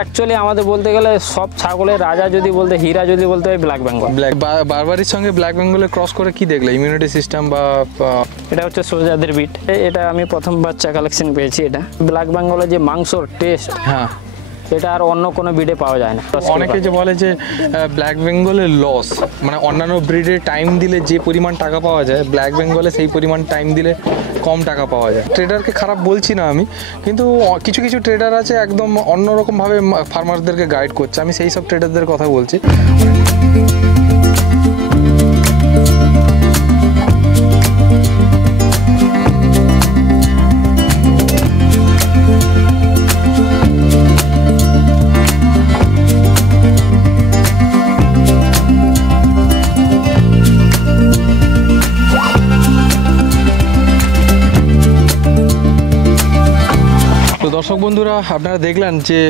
Actually আমাদের বলতে গেলে সব ছাগলের রাজা যদি বলতে হীরা যদি বলতে হয় ব্ল্যাক বেঙ্গল। বারবারির সঙ্গে ব্ল্যাক বেঙ্গলের ক্রস করে কি দেখলে ইমিউনিটি সিস্টেম বা এটা হচ্ছে সোজাদের বিট। এটা আমি প্রথম বাচ্চা কালেকশন পেয়েছি। এটা ব্ল্যাক বেঙ্গলের যে মাংসর টেস্ট, হ্যাঁ, এটা আর অন্য কোনো ব্রিডে পাওয়া যায় না। অনেকে যে বলে যে ব্ল্যাক বেঙ্গলের লস, মানে অন্যান্য ব্রিডে টাইম দিলে যে পরিমাণ টাকা পাওয়া যায় ব্ল্যাক বেঙ্গলে সেই পরিমাণ টাইম দিলে কম টাকা পাওয়া যায়। ট্রেডারকে খারাপ বলছি না আমি, কিন্তু কিছু কিছু ট্রেডার আছে একদম অন্যরকমভাবে ফার্মারদেরকে গাইড করছে, আমি সেই সব ট্রেডারদের কথা বলছি। তো দর্শক বন্ধুরা, আপনারা দেখলেন যে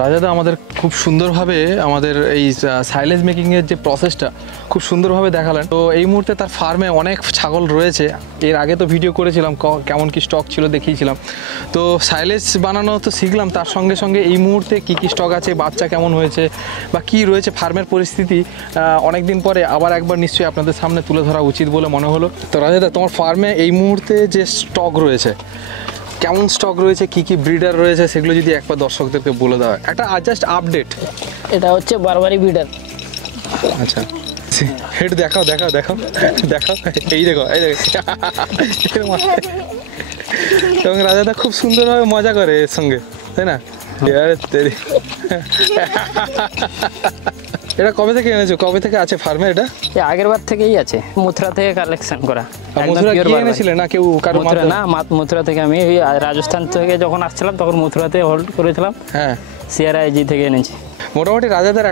রাজাদা আমাদের খুব সুন্দরভাবে আমাদের এই সাইলেজ মেকিংয়ের যে প্রসেসটা খুব সুন্দরভাবে দেখালেন। তো এই মুহূর্তে তার ফার্মে অনেক ছাগল রয়েছে। এর আগে তো ভিডিও করেছিলাম কেমন কি স্টক ছিল দেখিয়েছিলাম। তো সাইলেজ বানানো তো শিখলাম, তার সঙ্গে সঙ্গে এই মুহূর্তে কি কি স্টক আছে, বাচ্চা কেমন হয়েছে বা কি রয়েছে ফার্মের পরিস্থিতি অনেক দিন পরে আবার একবার নিশ্চয়ই আপনাদের সামনে তুলে ধরা উচিত বলে মনে হলো। তো রাজাদা, তোমার ফার্মে এই মুহূর্তে যে স্টক রয়েছে, কেমন স্টক রয়েছে, কি কি ব্রিডার রয়েছে, সেগুলো যদি একবার দর্শকদেরকে বলে দেওয়া একটা জাস্ট আপডেট। এটা হচ্ছে বারবারি ব্রিডার। আচ্ছা, হেড দেখাও দেখাও দেখাও দেখাও, এই দেখো এই দেখো। এবং রাজাদা খুব সুন্দরভাবে মজা করে এর সঙ্গে, তাই না? এটা কবে থেকে এনেছো, কবে থেকে আছে ফার্মে? এটা আগের বার থেকেই আছে, মথুরা থেকে কালেকশন করা। মথুরা কি এনেছিলে না কেউ কারো? না, মথুরা থেকে। আমি রাজস্থান থেকে যখন আসছিলাম তখন মথুরাতে হোল্ড করেছিলাম। হ্যাঁ, সিআরআইজি থেকে এনেছি। মোটামুটি রাজাদের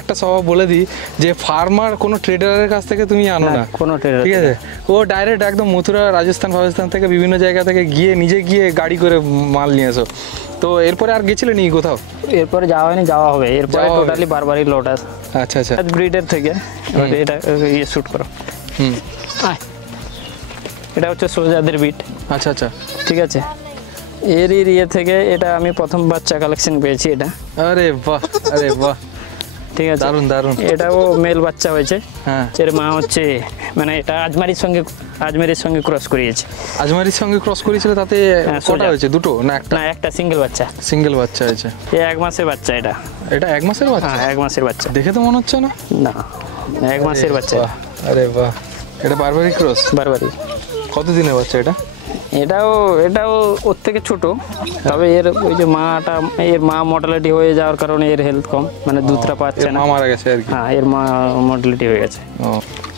একটা স্বভাব বলে দিই যে ফার্মার কোনো ট্রেডারের কাছ থেকে তুমি আনো না, কোনো ট্রেডার, ঠিক আছে? ও ডাইরেক্ট একদম মথুরা, রাজস্থান থেকে বিভিন্ন জায়গা থেকে নিজে গিয়ে গাড়ি করে মাল নিয়ে এসো। তো এরপরে আর গেছিলে নি কোথাও? এরপরে যাওয়া হয়নি, যাওয়া হবে। এরপরে টোটালি বারবারই লোড আছে। আচ্ছা আচ্ছা, ব্রিডের থেকে এটা শুট করো। এটা হচ্ছে সোজাদের বিট। আচ্ছা আচ্ছা, ঠিক আছে। এর ইয়ে থেকে এটা আমি প্রথম বাচ্চা কালেকশন পেয়েছি। এটা আরে বাহ, আরে বাহ, ঠিক আছে, দারুণ দারুণ। এটাও মেল বাচ্চা হয়েছে। হ্যাঁ, এর মা হচ্ছে, মানে এটা আজমারির সঙ্গে ক্রস করিয়েছে। আজমারির সঙ্গে ক্রস করিয়েছিল, তাতে কটা হয়েছে? দুটো না একটা? না, একটা সিঙ্গেল বাচ্চা। সিঙ্গেল বাচ্চা হয়েছে। এই 1 মাসের বাচ্চা। এটা 1 মাসের বাচ্চা? হ্যাঁ, 1 মাসের বাচ্চা। দেখে তো মনে হচ্ছে না। না, 1 মাসের বাচ্চা। আরে বাহ, এটা বারবারি ক্রস? বারবারি। কত দিনের বাচ্চা এটা? এটাও ওর থেকে ছোট, তবে এর ওই যে এর মা মর্টালিটি হয়ে যাওয়ার কারণে এর হেলথ কম, মানে দুধটা পাচ্ছে না, মারা গেছে আর কি। হ্যাঁ, এর মা মর্টালিটি হয়ে গেছে।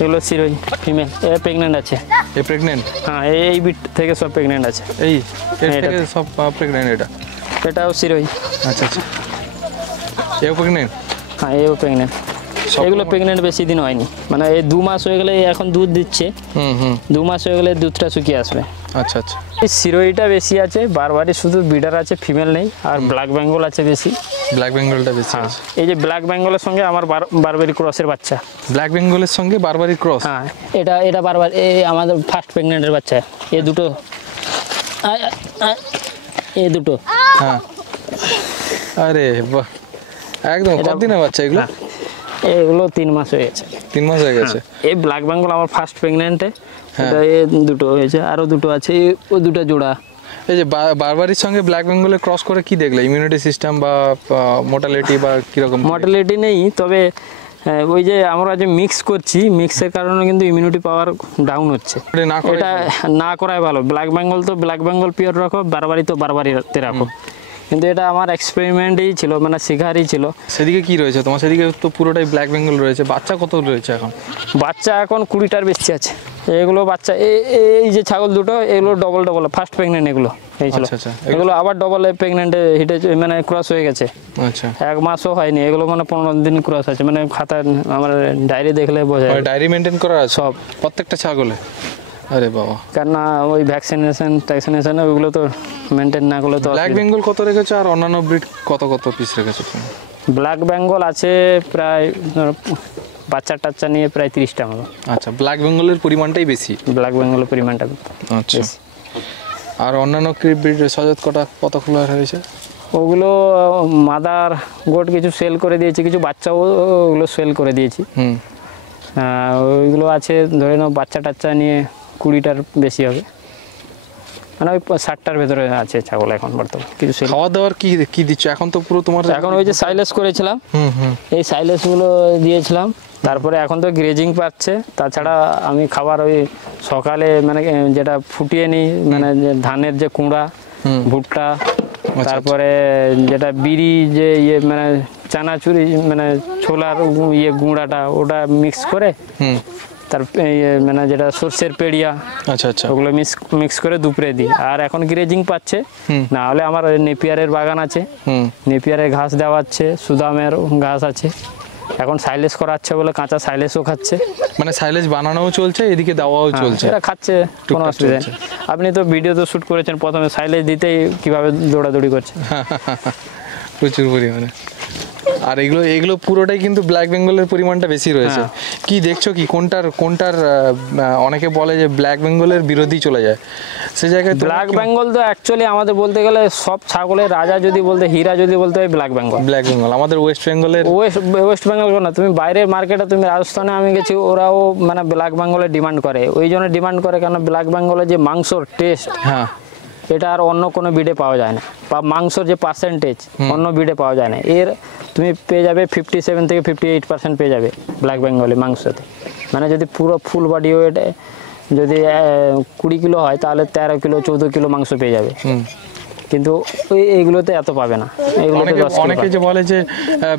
এগুলো সিরোই ফিমেল। এ প্রেগনেন্ট আছে। A pregnant? হ্যাঁ, এই বিট থেকে সব প্রেগনেন্ট আছে। এর থেকে সব প্রেগনেন্ট? এটাও সিরোই। আচ্ছা আচ্ছা, এও প্রেগনেন্ট? হ্যাঁ, এও প্রেগনেন্ট। এগুলো প্রেগনেন্ট বেশি দিন হয়নি, মানে এই 2 মাস হয়ে গেলে, এখন দুধ দিচ্ছে। 2 মাস হয়ে গেলে দুধটা শুকিয়ে আসবে। আচ্ছা আচ্ছা, এই সিরোইটা বেশি আছে, বারবারি শুধু ব্রিডার আছে, ফিমেল নেই। আর ব্ল্যাক বেঙ্গল আছে বেশি। ব্ল্যাক বেঙ্গলটা বেশি আছে। এই যে ব্ল্যাক বেঙ্গলের সঙ্গে আমার বারবারি ক্রসের বাচ্চা। ব্ল্যাক বেঙ্গলের সঙ্গে বারবারি ক্রস? হ্যাঁ, এটা বারবার এই আমাদের ফার্স্ট প্রেগনেন্টের বাচ্চা। এই দুটো, এই দুটো। হ্যাঁ, আরে বাহ, একদম। কতদিনের বাচ্চা এগুলো? এগুলো 3 মাস হয়ে গেছে। 3 মাস হয়ে গেছে। এই ব্ল্যাক বেঙ্গল আমার ফার্স্ট প্রেগনেন্টে। এটা দুটো হয়েছে, আরো দুটো আছে, ও দুটো জোড়া। এই যে বারবারির সঙ্গে ব্ল্যাক বেঙ্গলের ক্রস করে কি দেখলে ইমিউনিটি সিস্টেম বা মোর্টালিটি বা কিরকম? মোর্টালিটি নেই, তবে ওই যে আমরা যে মিক্স করছি, মিক্সের কারণে কিন্তু ইমিউনিটি পাওয়ার ডাউন হচ্ছে। এটা না করাই ভালো। ব্ল্যাক বেঙ্গল তো ব্ল্যাক বেঙ্গল পিওর রাখো, বারবারি তো বারবারিতে রাখো। কিন্তু এটা আমার এক্সপেরিমেন্টই ছিল, মানে শেখারই ছিল। সেদিকে কি রয়েছে তোমার? সেদিকে তো পুরোটাই ব্ল্যাক বেঙ্গল রয়েছে। বাচ্চা কত রয়েছে এখন? বাচ্চা এখন 20টার বেশি আছে। এগুলো বাচ্চা, এই যে ছাগল দুটো, এগুলো ডবল ফার্স্ট প্রেগনেন্ট এগুলো হয়েছিল। এগুলো আবার ডবল প্রেগনেন্টে হিটে, মানে ক্রস হয়ে গেছে। আচ্ছা, 1 মাসও হয়নি। এগুলো মানে 15 দিন ক্রস আছে, মানে খাতা আমার ডায়েরি দেখলে বোঝা যায়। ডায়েরি মেনটেন করা আছে সব প্রত্যেকটা ছাগলে? আরে বাবা, কেননা ওই ভ্যাকসিনেশন ওইগুলো তো মেনটেন না করলে তো। ব্ল্যাক বেঙ্গল কত রেখেছো আর অন্যান্য ব্রিড কত পিস রেখেছো? ব্ল্যাক বেঙ্গল আছে প্রায়, বাচ্চা টাচ্চা নিয়ে প্রায় 30টা মতো। আচ্ছা, ব্ল্যাক বেঙ্গলের পরিমাণটাই বেশি? ব্ল্যাক বেঙ্গলের পরিমাণটা। আচ্ছা, আর অন্যান্য ব্রিড সজাত কত খোলা হয়েছে? ওগুলো মাদার গোট কিছু সেল করে দিয়েছি, কিছু বাচ্চাও ওগুলো সেল করে দিয়েছি। ওইগুলো আছে ধরে নাও বাচ্চা টাচ্চা নিয়ে 20টার বেশি হবে, মানে ওই 60টার ভেতরে আছে ছাগল এখন বর্তমানে। কিছু খাওয়া দাওয়ার কি দিচ্ছ এখন? তো পুরো তোমার এখন ওই যে সাইলেস করেছিলাম, এই সাইলেসগুলো দিয়েছিলাম, তারপরে এখন তো গ্রেজিং পাচ্ছে। তাছাড়া আমি খাবার ওই সকালে মানে যেটা ফুটিয়ে নিই, মানে ধানের যে কুঁড়া, ভুট্টা, তারপরে যেটা বিড়ি যে ইয়ে মানে চানাচুরি মানে ছোলার ইয়ে গুঁড়াটা ওটা মিক্স করে, তার মানে যেটা সর্ষের পেড়িয়া, ওগুলো মিক্স করে দুপুরে দিই। আর এখন গ্রেজিং পাচ্ছে, না হলে আমার নেপিয়ারের বাগান আছে, নেপিয়ারের ঘাস দেওয়া আছে, সুদামের ঘাস আছে। এখন সাইলেস করাচ্ছে বলে কাঁচা সাইলেসও খাচ্ছে, মানে সাইলেজ বানানোও চলছে, এদিকে দেওয়াও চলছে, এটা খাচ্ছে, কোনো অসুবিধা নেই। আপনি তো ভিডিও তো শুট করেছেন, প্রথমে সাইলেজ দিতেই কিভাবে দৌড়াদৌড়ি করছে প্রচুর পরিমাণে। আর এগুলো পুরোটাই কিন্তু ব্ল্যাক বেঙ্গলের পরিমাণটা বেশি রয়েছে। কি দেখছো কি কোনটার অনেকে বলে যে ব্ল্যাক বেঙ্গলের বিরোধী চলে যায়, সে জায়গায় ব্ল্যাক বেঙ্গল তো অ্যাকচুয়ালি আমাদের বলতে গেলে সব ছাগলের রাজা যদি বলতে, হীরা যদি বলতে হয় ব্ল্যাক বেঙ্গল। আমাদের ওয়েস্ট বেঙ্গল না, তুমি বাইরের মার্কেটে, তুমি রাজস্থানে আমি গেছি, ওরাও মানে ব্ল্যাক বেঙ্গলের ডিমান্ড করে। ওই জন্য ডিমান্ড করে কেন, ব্ল্যাক বেঙ্গলের যে মাংসর টেস্ট, এটা আর অন্য কোনো বিডে পাওয়া যায় না, বা মাংসর যে পার্সেন্টেজ অন্য বিডে পাওয়া যায় না। এর তুমি পেয়ে যাবে 57 থেকে 58% পেয়ে যাবে ব্ল্যাক বেঙ্গলি মাংসতে। মানে যদি পুরো ফুল বডি ওয়েট যদি 20 কিলো হয়, তাহলে 13 কিলো 14 কিলো মাংস পেয়ে যাবে। কিন্তু এইগুলোতে এত পাবে না। অনেকে যে বলে যে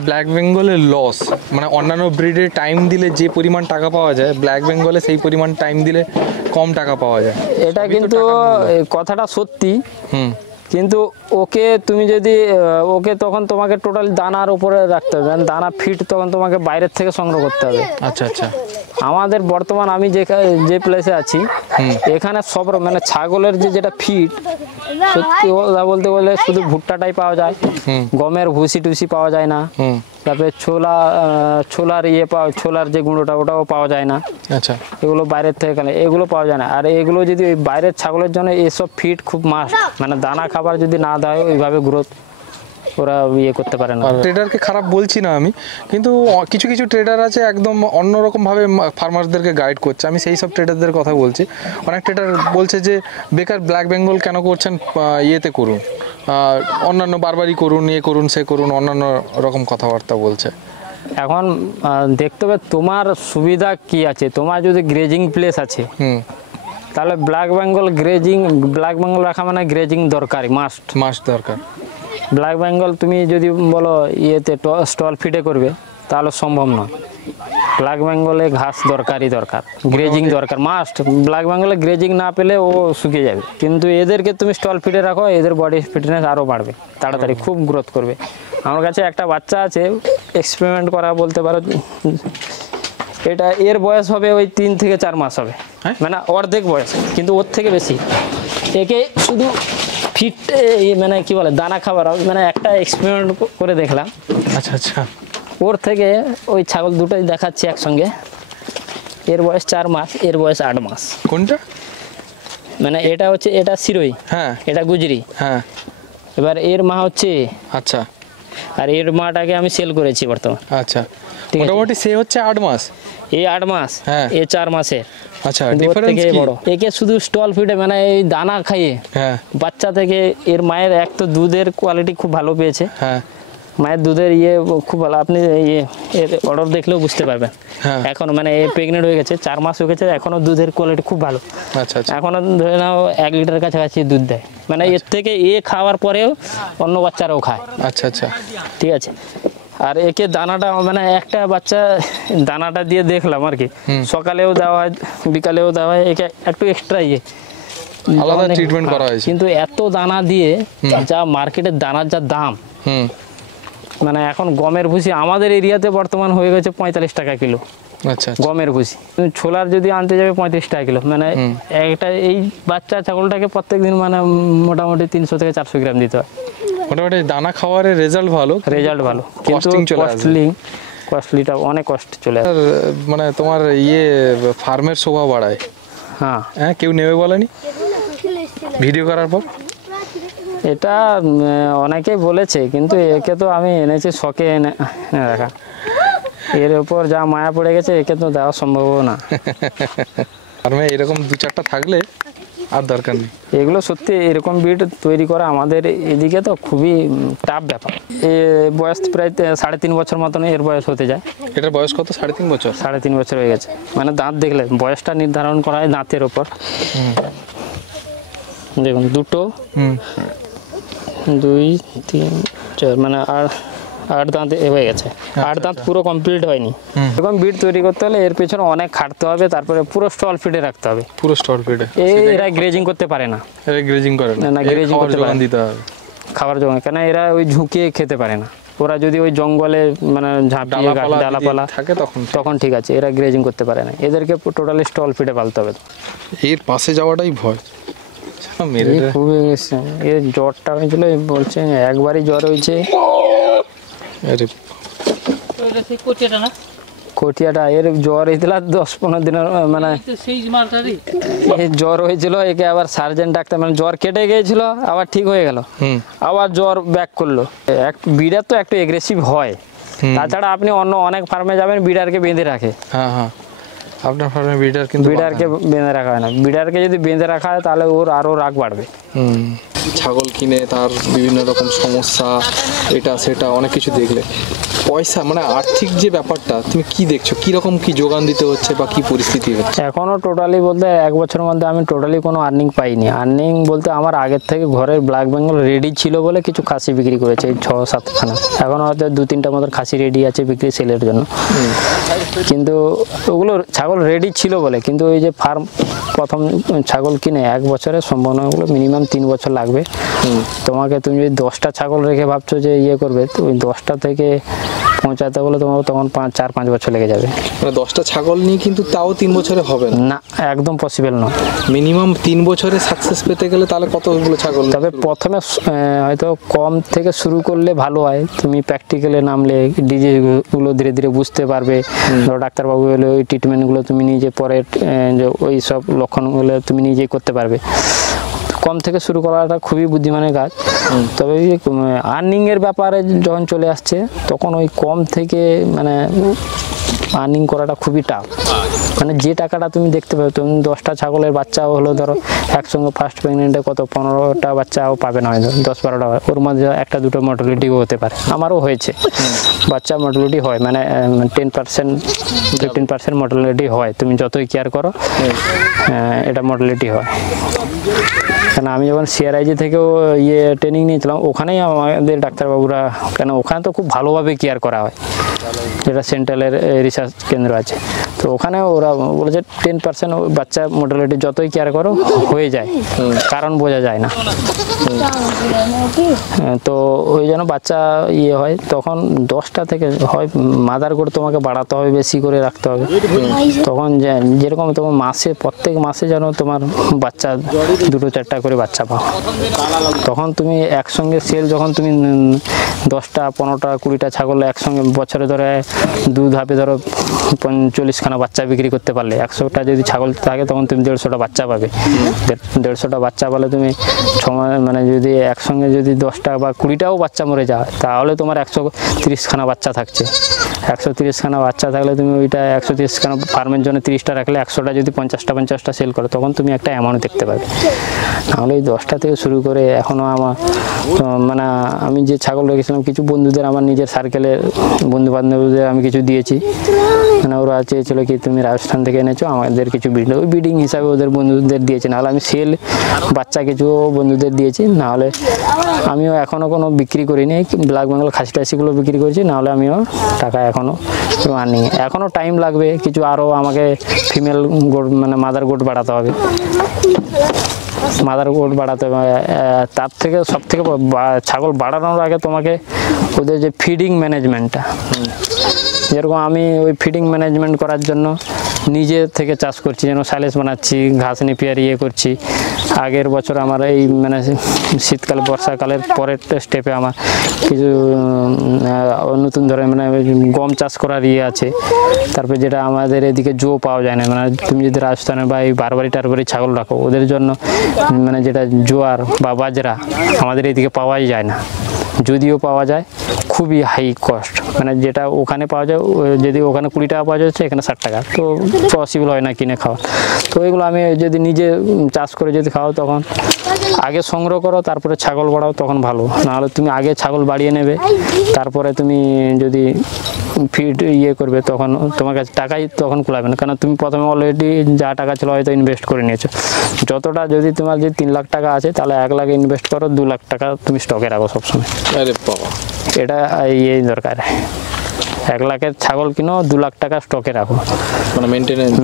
ব্ল্যাক বেঙ্গলের লস, মানে অন্যান্য ব্রিডে টাইম দিলে যে পরিমাণ টাকা পাওয়া যায়, ব্ল্যাক বেঙ্গলে সেই পরিমাণ টাইম দিলে কম টাকা পাওয়া যায়। এটা কিন্তু কথাটা সত্যি, কিন্তু ওকে তুমি যদি ওকে তখন তোমাকে টোটাল দানার উপরে রাখতে হবে, দানা ফিট তখন তোমাকে বাইরের থেকে সংগ্রহ করতে হবে। আচ্ছা। আমাদের বর্তমান আমি যে প্লেসে আছি, এখানে সব মানে ছাগলের যেটা ফিট, সত্যি কথা বলতে বলে শুধু ভুট্টাটাই পাওয়া যায়, গমের ভুসি টুসি পাওয়া যায় না, তারপরে ছোলার যে গুঁড়োটা ওটাও পাওয়া যায় না। আচ্ছা, এগুলো বাইরের থেকে এগুলো পাওয়া যায় না। আর এগুলো যদি ওই বাইরের ছাগলের জন্য এসব ফিট খুব মাস্ট, মানে দানা খাবার যদি না দেয় ওইভাবে গ্রোথ ওরা ইয়ে করতে পারে না। ট্রেডারকে খারাপ বলছি না আমি, কিন্তু কিছু ট্রেডার আছে একদম অন্যরকমভাবে ফার্মারদেরকে গাইড করছে, আমি সেই সব ট্রেডারদের কথা বলছি। অনেক ট্রেডার বলছে যে বেকার ব্ল্যাক বেঙ্গল কেন করছেন, ইয়েতে করুন, অন্যান্য বারবারই করুন, ইয়ে করুন, সে করুন, অন্যান্য রকম কথাবার্তা বলছে। এখন দেখতে হবে তোমার সুবিধা কি আছে। তোমার যদি গ্রেজিং প্লেস আছে, তাহলে ব্ল্যাক বেঙ্গল রাখা মানে গ্রেজিং দরকারি, মাস্ট দরকার। ব্ল্যাক বেঙ্গল তুমি যদি বলো ইয়েতে স্টল ফিটে করবে, তাহলে সম্ভব নয়। ব্ল্যাক বেঙ্গলে ঘাস দরকার, গ্রেজিং দরকার মাস্ট। ব্ল্যাক বেঙ্গলে গ্রেজিং না পেলে ও শুকিয়ে যাবে। কিন্তু এদেরকে তুমি স্টল ফিটে রাখো, এদের বডি ফিটনেস আরও বাড়বে, তাড়াতাড়ি খুব গ্রোথ করবে। আমার কাছে একটা বাচ্চা আছে, এক্সপেরিমেন্ট করা বলতে পারো, এটা এর বয়স হবে ওই 3 থেকে 4 মাস হবে, মানে অর্ধেক বয়স, কিন্তু ওর থেকে বেশি। একে শুধু ফিট মানে কি বলে দানা খাবার, মানে একটা এক্সপেরিমেন্ট করে দেখলাম। আচ্ছা, ওর থেকে ওই ছাগল দুটোই দেখাচ্ছি একসঙ্গে। এর বয়স 4 মাস, এর বয়স 8 মাস। কোনটা? মানে এটা সিরোই, এটা গুজরি। এবার এর মা হচ্ছে, আচ্ছা, আর এর মাটাকে আমি সেল করেছি বর্তমান। আচ্ছা, মোটামুটি সে হচ্ছে 8 মাস, এই 8 মাস, এ 4 মাসের। আচ্ছা, ডিফারেন্স কি? বড় একে শুধু স্টল ফিডে, মানে এই দানা খাইয়ে বাচ্চা থেকে। এর মায়ের এক তো দুধের কোয়ালিটি খুব ভালো পেয়েছে, মায়ের দুধের খুব ভালো। আপনি এর অর্ডার দেখলেও বুঝতে পারবেন। এখন মানে প্রেগনেন্ট হয়ে গেছে, 4 মাস হয়ে গেছে, এখনো দুধের কোয়ালিটি খুব ভালো। আচ্ছা, এখনো ধরে নাও 1 লিটার কাছাকাছি দুধ দেয়, মানে এর থেকে খাওয়ার পরেও অন্য বাচ্চারাও খায়। আচ্ছা, ঠিক আছে। আর একে দানাটা মানে একটা বাচ্চা দানাটা দিয়ে দেখলাম আর কি, সকালেও দেওয়া হয়, বিকালেও দেওয়া হয়, একে একটু এক্সট্রা আলাদা ট্রিটমেন্ট করা হয়েছে। কিন্তু এত দানা দিয়ে যা মার্কেটের দানার যা দাম, মানে এখন গমের ভুসি আমাদের এরিয়াতে বর্তমান হয়ে গেছে 45 টাকা কিলো। আচ্ছা, গমের ভুসি। ছোলার যদি আনতে যাবে 35 টাকা কিলো। মানে একটা এই বাচ্চা ছাগলটাকে প্রত্যেকদিন মানে মোটামুটি 300 থেকে 400 গ্রাম দিতে হয়। মোটামুটি দানা খাওয়ারের রেজাল্ট ভালো, কিন্তু কস্টলিটা অনেক কষ্ট চলে আসে। মানে তোমার ফার্মের শোভা বাড়ায়। হ্যাঁ, কেউ নেবে বলেনি ভিডিও করার পর? এটা অনেকেই বলেছে, কিন্তু একে তো আমি এনেছি শখে এনে রাখা। এর উপর যা মায়া পড়ে গেছে, একে তো দেওয়া সম্ভব না। ফার্মে এরকম 2-4টা থাকলে আর দরকার নেই। এগুলো সত্যি এরকম ব্রিড তৈরি করা আমাদের এদিকে তো খুবই টাফ ব্যাপার। এ বয়স প্রায় 3.5 বছর মতন এর বয়স হতে যায়। এটার বয়স কত? 3.5 বছর। 3.5 বছর হয়ে গেছে। মানে দাঁত দেখলে বয়সটা নির্ধারণ করা হয় দাঁতের ওপর। দেখুন দুটো, 2, 3, 4 মানে 8 দাঁত হয়ে গেছে। 8 দাঁত পুরো কমপ্লিট হয়নি। এরকম ব্রিড তৈরি করতে হলে এর পেছনে অনেক খাটতে হবে, তারপরে পুরো স্টল ফিডে রাখতে হবে। পুরো স্টল ফিডে? এরা গ্রেজিং করতে পারে না। এরা গ্রেজিং করে না, গ্রেজিং করতে পারে দিতে হবে খাবার জন্য, কেন এরা ওই ঝুঁকিয়ে খেতে পারে না। ওরা যদি ওই জঙ্গলে মানে ঝাঁপিয়ে ডালাপালা থাকে তখন ঠিক আছে, এরা গ্রেজিং করতে পারে না। এদেরকে টোটালি স্টল ফিডে পালতে হবে। এর পাশে যাওয়াটাই ভয়। খুবই এর জ্বরটা হয়েছিল, বলছে একবারই জ্বর হয়েছে। কটিয়াটা এর জ্বর হয়েছিল 10-15 দিনের, মানে জ্বর হয়েছিল। একে আবার সার্জেন্ট ডাক্তার, মানে জ্বর কেটে গিয়েছিল, আবার ঠিক হয়ে গেল, আবার জ্বর ব্যাক করলো। বিড়ার তো একটু এগ্রেসিভ হয়। তাছাড়া আপনি অন্য অনেক ফার্মে যাবেন, বিড়ারকে বেঁধে রাখে। হ্যাঁ, আপনার ফার্মে বিড়ারকে বেঁধে রাখা হয় না। বিড়ারকে যদি বেঁধে রাখা হয় তাহলে ওর আরো রাগ বাড়বে। ছাগল কিনে তার বিভিন্ন রকম সমস্যা, এটা সেটা অনেক কিছু দেখলে পয়সা, মানে আর্থিক যে ব্যাপারটা তুমি কি দেখছো, কি রকম কি যোগান দিতে হচ্ছে বা কি পরিস্থিতি হচ্ছে? এখনো টোটালি বলতে 1 বছরের মধ্যে আমি টোটালি কোনো আর্নিং পাইনি। আর্নিং বলতে আমার আগের থেকে ঘরের ব্ল্যাক বেঙ্গল রেডি ছিল বলে কিছু খাসি বিক্রি করেছে, 6-7 খানা। এখন হয়তো 2-3টা মতো খাসি রেডি আছে বিক্রি সেলের জন্য। কিন্তু ওগুলো ছাগল রেডি ছিল বলে, কিন্তু ওই যে ফার্ম প্রথম ছাগল কিনে 1 বছরের সম্ভাবনা, ওগুলো মিনিমাম 3 বছর লাগবে। তুমি যদি 10টা ছাগল রেখে ভাবছো যে করবে, তো ওই 10টা থেকে পৌঁছাতে বলে তোমার তখন 4-5 বছর লেগে যাবে। মানে 10টা ছাগল নিয়ে কিন্তু তাও 3 বছরে হবে না, একদম পসিবল নয়। মিনিমাম 3 বছরে সাকসেস পেতে গেলে তাহলে কতগুলো ছাগল? তবে প্রথমে হয়তো কম থেকে শুরু করলে ভালো হয়। তুমি প্র্যাকটিক্যালে নামলে ডিজিজগুলো ধীরে ধীরে বুঝতে পারবে। ধরো ডাক্তারবাবু হলে ওই ট্রিটমেন্টগুলো তুমি নিজে পরে ওই সব লক্ষণগুলো তুমি নিজেই করতে পারবে। কম থেকে শুরু করাটা খুবই বুদ্ধিমানের কাজ। তবে আর্নিং এর ব্যাপারে যখন চলে আসছে, তখন ওই কম থেকে মানে আর্নিং করাটা খুবই টাফ। মানে যে টাকাটা তুমি দেখতে পাবে, তুমি 10টা ছাগলের বাচ্চাও হলো, ধরো একসঙ্গে ফার্স্ট প্রেগনেন্টে কত 15টা বাচ্চাও পাবে না, হয়তো 10-12টা, ওর মধ্যে 1-2টো মর্টালিটিও হতে পারে। আমারও হয়েছে, বাচ্চা মর্টালিটি হয়, মানে 10%-15% মর্টালিটি হয়। তুমি যতই কেয়ার করো এটা মর্টালিটি হয়। কেন আমি যখন সিআরআইজি থেকেও ট্রেনিং নিয়েছিলাম, ওখানেই আমাদের ডাক্তারবাবুরা, কেন ওখানে তো খুব ভালোভাবে কেয়ার করা হয়, যেটা সেন্ট্রালের রিসার্চ কেন্দ্র আছে, তো ওখানে ওরা বলেছে 10% বাচ্চা মোটালিটি যতই কেয়ার করো হয়ে যায়, কারণ বোঝা যায় না। তো ওই জন্য বাচ্চা হয়, তখন 10টা থেকে হয় মাদার গোট তোমাকে বাড়াতে হবে, বেশি করে রাখতে হবে। তখন যেরকম তোমার প্রত্যেক মাসে যেন তোমার বাচ্চা 2-4টা করে বাচ্চা পাও। তখন তুমি একসঙ্গে সেল, যখন তুমি 10টা 15টা 20টা ছাগল একসঙ্গে বছরে ধরে দুধ ধাপে ধরো 40 খানা বাচ্চা বিক্রি করতে পারলে, 100টা যদি ছাগল থাকে তখন তুমি 150টা বাচ্চা পাবে। 150টা বাচ্চা পালে তুমি মানে যদি একসঙ্গে যদি 10টা বা 20টাও বাচ্চা মরে যায়, তাহলে তোমার 130 খানা বাচ্চা থাকছে। 130 খানা বাচ্চা থাকলে তুমি ওইটা 130 খানা ফার্মের জন্য 30টা রাখলে, 100টা যদি 50টা সেল করো, তখন তুমি একটা অ্যামাউন্ট দেখতে পাবে। তাহলে এই 10টা থেকে শুরু করে এখনও আমার মানে আমি যে ছাগল রেখেছিলাম, কিছু বন্ধুদের, আমার নিজের সার্কেলের বন্ধু বান্ধবদের আমি কিছু দিয়েছি। মানে ওরা চেয়েছিল কি তুমি রাজস্থান থেকে এনেছো, আমাদের কিছু ব্রিডিং হিসাবে ওদের বন্ধুদের দিয়েছি। নাহলে আমি সেল বাচ্চা কিছু বন্ধুদের দিয়েছি, নাহলে আমিও এখনও কোনো বিক্রি করিনি। ব্ল্যাক বেঙ্গল খাসি টাসিগুলো বিক্রি করেছি, নাহলে আমিও টাকা এখনও আর্নিং, এখনও টাইম লাগবে। কিছু আরও আমাকে ফিমেল গোট মানে মাদার গোট বাড়াতে হবে, মাদার গোট বাড়াতে হবে। তার থেকে সব থেকে ছাগল বাড়ানোর আগে তোমাকে ওদের যে ফিডিং ম্যানেজমেন্টটা, যেরকম আমি ওই ফিডিং ম্যানেজমেন্ট করার জন্য নিজে থেকে চাষ করছি, যেন সাইলেজ বানাচ্ছি, ঘাস নেপিয়ার করছি। আগের বছর আমার এই মানে শীতকাল বর্ষাকালের পরের স্টেপে আমার কিছু নতুন ধরনের মানে গম চাষ করার আছে। তারপরে যেটা আমাদের এদিকে জো পাওয়া যায় না, মানে তুমি যদি রাজস্থানে বা এই বারবারি টারবারি ছাগল রাখো, ওদের জন্য মানে যেটা জোয়ার বা বাজরা আমাদের এদিকে পাওয়াই যায় না, যদিও পাওয়া যায় খুবই হাই কস্ট, মানে যেটা ওখানে পাওয়া যায় যদি ওখানে 20 টাকা পাওয়া যাচ্ছে এখানে 60 টাকা, তো পসিবল হয় না কিনে খাওয়া। তো এগুলো আমি যদি নিজে চাষ করে যদি খাও তখন আগে সংগ্রহ করো, তারপরে ছাগল বাড়াও, তখন ভালো। নাহলে তুমি আগে ছাগল বাড়িয়ে নেবে, তারপরে তুমি যদি ফিড করবে তখন তোমার কাছে টাকাই তখন কুলাবে না, কারণ তুমি প্রথমে অলরেডি যা টাকা ছিল হয়তো ইনভেস্ট করে নিয়েছো। যতটা যদি তোমার যদি 3 লাখ টাকা আছে তাহলে 1 লাখ ইনভেস্ট করো, 2 লাখ টাকা তুমি স্টকে রাখো সবসময়। আরে বাবা, এটা দরকার। 1 লাখের ছাগল কিনো, 2 লাখ টাকা স্টকে রাখো, মানে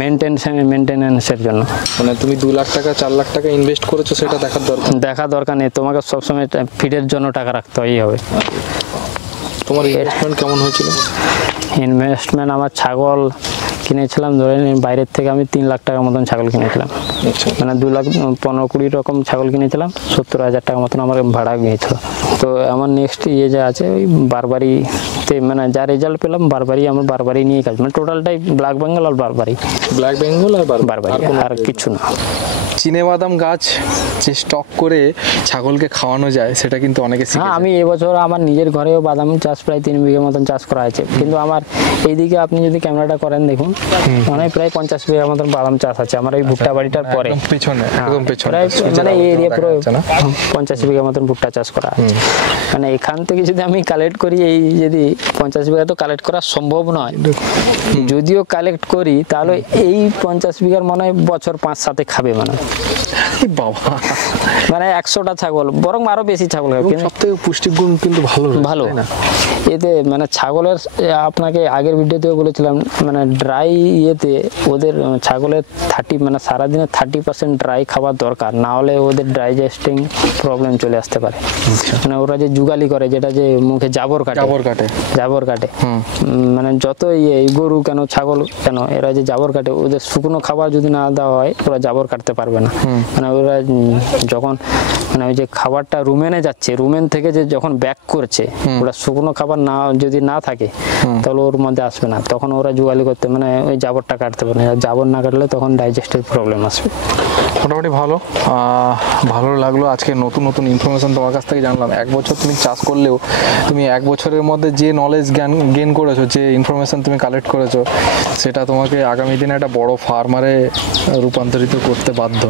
মেনটেন্যান্সের জন্য। মানে তুমি 2 লাখ টাকা 4 লাখ টাকা ইনভেস্ট করেছো সেটা দেখা দরকার নেই, তোমাকে সবসময় ফিডের জন্য টাকা রাখতে হবে। তোমার ইনভেস্টমেন্ট কেমন হয়েছিল? ইনভেস্টমেন্ট আমার ছাগল কিনেছিলাম ধরে নিন বাইরের থেকে আমি 3 লাখ টাকার মতন ছাগল কিনেছিলাম, মানে 2 লাখ 15-20 রকম ছাগল কিনেছিলাম, 70,000 টাকা মতন আমার ভাড়া গিয়েছিল। তো আমার নেক্সট যা আছে ওই বারবারিতে, মানে যা রেজাল্ট পেলাম বারবারি, আমার বারবারি নিয়ে কাজ, মানে টোটালটাই ব্ল্যাক বেঙ্গল আর বারবারি, ব্ল্যাক বেঙ্গল আর বারবারি, আর কিছু না। চিনেবাদাম গাছ যে স্টক করে ছাগলকে খাওয়ানো যায় সেটা কিন্তু অনেকে শিখেছে। হ্যাঁ, আমি এবছর আমার নিজের ঘরেও বাদাম চাষ প্রায় 3 বিঘা মতন চাষ করা আছে, কিন্তু আমার এইদিকে আপনি যদি ক্যামেরাটা করেন দেখুন, মানে প্রায় 50 বিঘা মতন বাদাম চাষ আছে আমার এই ভুট্টা বাড়িটার পরে, পেছনে একদম পেছনে, মানে এই এরিয়া পুরো 50 বিঘা মতন ভুট্টা চাষ করা আছে। মানে এখান থেকে যদি আমি কালেক্ট করি, এই যদি 50 বিঘা তো কালেক্ট করা সম্ভব নয়, যদিও কালেক্ট করি তাহলে এই 50 বিঘার মনে হয় বছর 5-7 খাবে, বাবা, মানে 100টা ছাগল, বরং আরো বেশি ছাগল খাবে। কিন্তু সবথেকে পুষ্টিগুণ কিন্তু ভালো এতে, মানে ছাগলের আপনাকে আগের ভিডিওতেও বলেছিলাম, মানে ড্রাই ওদের ছাগলের 30 মানে সারাদিনে 30% ড্রাই খাবার দরকার, না হলে ওদের ডাইজেস্টিং প্রবলেম চলে আসতে পারে। মানে ওরা যে যুগালি করে, যেটা যে মুখে জাবর কাটে, মানে যত গরু কেন ছাগল কেন এরা যে জাবর কাটে, ওদের শুকনো খাবার যদি না দেওয়া হয় ওরা জাবর কাটতে পারবে না। মানে ওরা যখন মানে ওই যে খাবারটা রুমেনে যাচ্ছে, রুমেন থেকে যে যখন ব্যাক করছে, ওরা শুকনো খাবার না যদি না থাকে তাহলে ওর মধ্যে আসবে না, তখন ওরা যুগালি করতে মানে ওই জাবরটা কাটতে পারে না, জাবর না কাটলে তখন ডাইজেস্টের প্রবলেম আসবে। মোটামুটি ভালো লাগলো আজকে নতুন ইনফরমেশন তোমার কাছ থেকে জানলাম। 1 বছর তুমি চাষ করলেও তুমি 1 বছরের মধ্যে যে নলেজ গেন করেছো, যে ইনফরমেশন তুমি কালেক্ট করেছো, সেটা তোমাকে আগামী দিনে একটা বড় ফার্মারে রূপান্তরিত করতে বাধ্য।